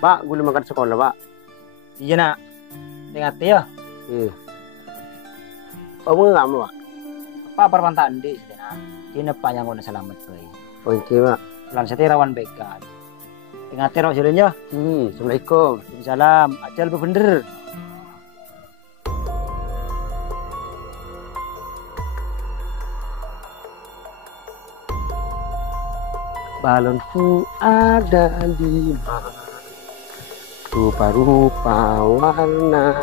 Pak, gue makan sekolah, Pak. Iya nak, ingat ya. Iya. Kamu nggak mau, Pak? Pak perpantaan di sana. Ini panjang guna selamat boy. Oke, Pak. Pelan setia rawan begal. Ingat ya, jalannya. Assalamualaikum. Salam. Aja lebih bener. Balonku ada di mana? Rupa-rupa warnanya,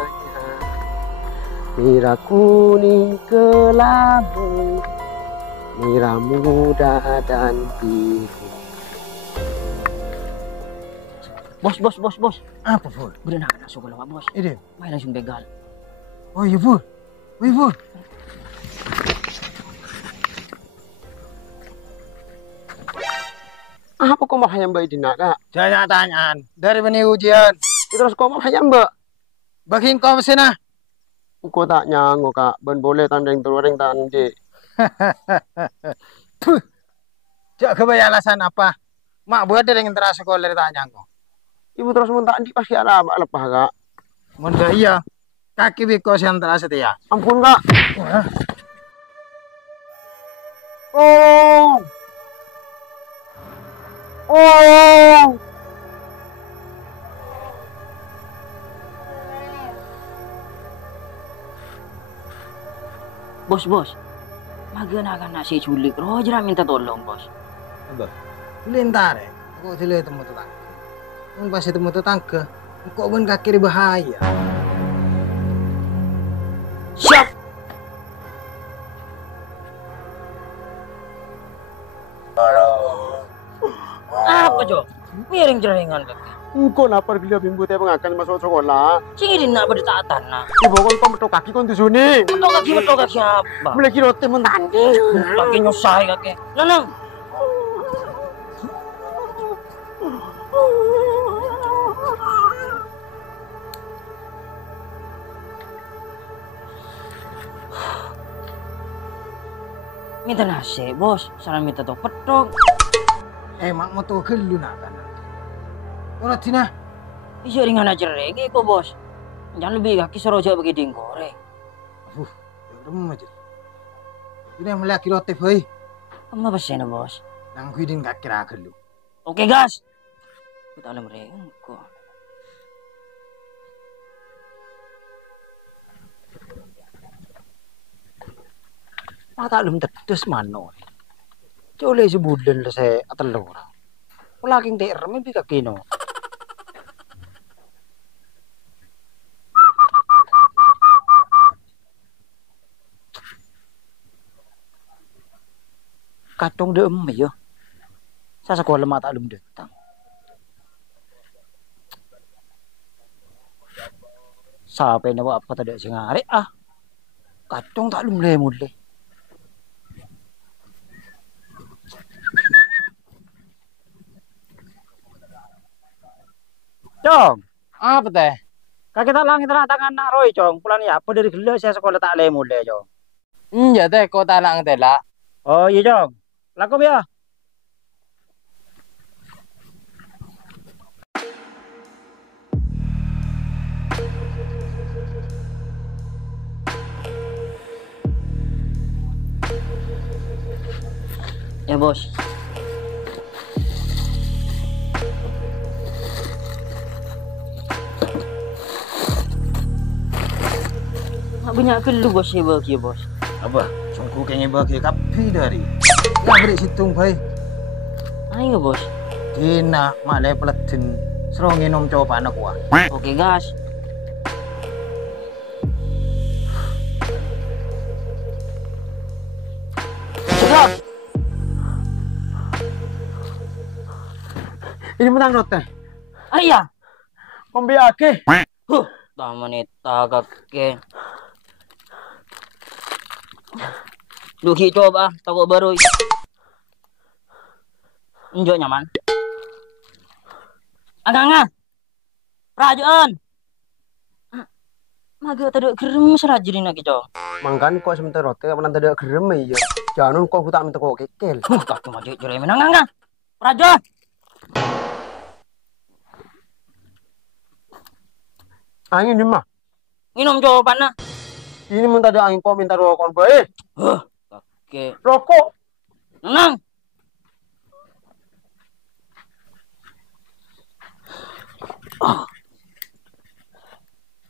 merah kuning kelabu, merah muda dan biru. Bos. Apa, Fur? Bener nak sekolah Pak bos. Ini. Main langsung begal. Oh iya, Fur. Wih, Fur. Apa kau mau hayam mbak Idina, Kak? Jangan tanyaan. Dari benih ujian. Terus kau mau hayam mbak? Baking kau mesin ah. Kau tak nyanggo, Kak. Ben boleh tanding teroreng tandi. Cak kebayang alasan apa? Mak buat dari yang terasa sekolah dari tanya kau. Ibu terus minta di pasti ada apa lepah, Kak? Mudah iya. Kaki bikos yang terasa setia. Ampun, Kak. Wah. Oh. Oh. Bos. Magana akan nasi culik. Roger minta tolong bos. Apa? Lintar ya. Kau tidak temu tetangga. Kan pasti temu tetangga. Kok ben kaki bahaya. Siap. Apa Jo? Miring jaringan kaki. Engkau lapar gila bimbo teh pengakan masuk sekolah. Cingin nak berdekatan nak. Ibu kau betul kaki kau di sini. Betul kaki apa? Mulai kira teh mentandi. Kaki nyusah kaki. Nanang. Minta nasi bos. Salah minta tok petok. Mak mau tuh gelu nak kan. Orang Tina. Bisa ringan aja regi kok bos. Jangan lebih kaki seroja bagi dingkore. Ya udah aja. Ini yang melihat kira teh boy. Kamu apa sih bos? Nang kuidin gak kira gelu. Oke gas. Kita oleh mereka kok. Mata belum terus mano. Cole si budel saya atelur. Pulaking TR may kino. Katong deem yo. Sa sekolah mata belum datang. Sampai nawa apa tadi sing arek ah. Katong tak lumle. Cong, Apa teh? kaki tak langit tangan nak Roy cong. Pulang ya apa dari gila saya sekolah tak leh mulai cong. Ya teh kau tanang teh lah. Oh iya cong, laku ya. Ya bos. Banyak kelu bos ya bos. Apa? Sungguh kayaknya bagi kapi dari. Ya beri situng bay. Ayo bos. Tina malay pelatin. Serongin om coba anak gua. Oke gas. Sudah. Ini menang rote. Ayah. Pembiake. Taman ita kake. Duki coba toko baru. Enjo nyaman. Angga. Rajaan. Maga tadi gerem serajin nak kita. Mangkan kok sementara teh apa nanti ada gerem ya. Jangan kok tak minta kok kekel. Tak cuma jere menang kan. Raja. Angin ni mah. Minum jawabannya. Ini minta ada angin kok minta rokok bae. Oke. Rokok. Menang.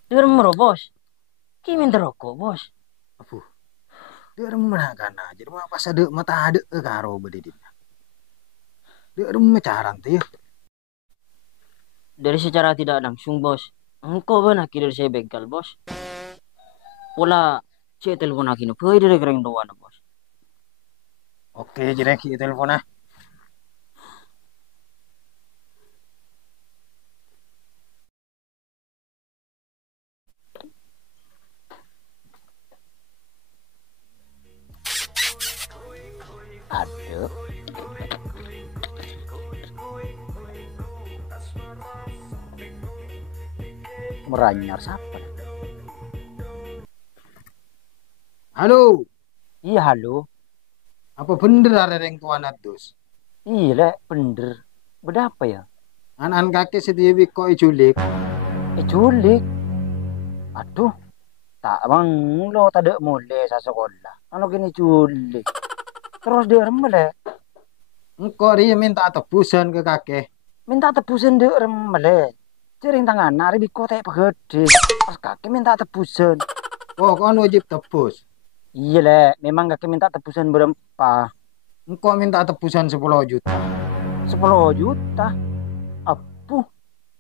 Dia merah bos. Ki minta rokok bos. Apuh. Dia remah kan aja. Rumah pas ada mata ada karo bedidit. Dia remah caran tuh ya. Dari secara tidak langsung bos. Engkau benar kira saya bengkel bos. Pola saya telepon lagi nih. Kau dari kereng doang bos. Oke, jadi kita telepon ah. Aduh. Meranyar siapa? Halo, Iya halo. apa bener ada yang tuan atus? Iya lek bener. Berapa ya? Anak kakek sedia kok culik. Culik. Aduh. Tak bang lo tak ada mulai sa sekolah. Ano kini culik. Terus dia remele. Engkau dia minta tebusan ke kakek. Minta tebusan dia remele. Jering tangan nari di kota pegede. Pas kakek minta tebusan. Oh, kan wajib tebus. Iya lek, memang kakek minta tebusan berapa? Engkau minta tebusan 10 juta. 10 juta. Apuh,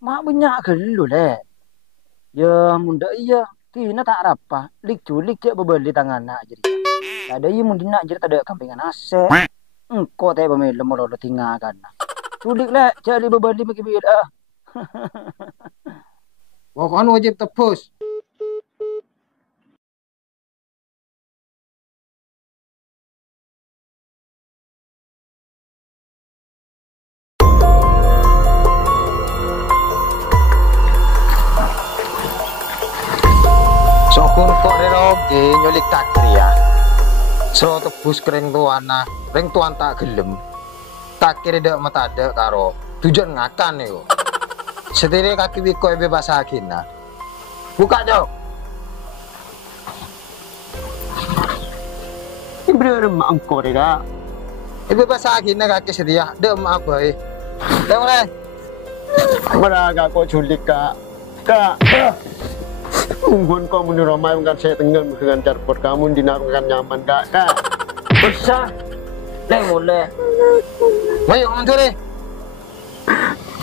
mak banyak gelu lek. Ya munda iya, kina tak apa. Lik culik cek bebeli tangan nak jadi. Ada iya mungkin nak jadi ada kampingan ase. Engkau teh pemilih mau lo tinggal kan. Culik lek, cek li bebeli bagi beda. Oh, kan wajib tebus. Sokun kok reroge nyulik takri ya. So tebus kering tuana, ring tuan tak gelem. Takir dak mata ada karo tujuan ngakan yo. Setire kaki wiko bebas akina. Buka dong. Ibu remah angkor ya. Bebas akina kaki sedia. Dak mak boy. Dak mulai. Meraga kok culik kak. Kak. Unggun kau menurut ramai bukan saya tengah dengan carport kamu dinaruhkan nyaman kak. Besar. Lek boleh. Ayo, ngantri.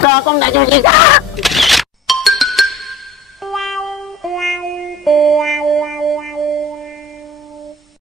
Kak, kau nggak culik kak.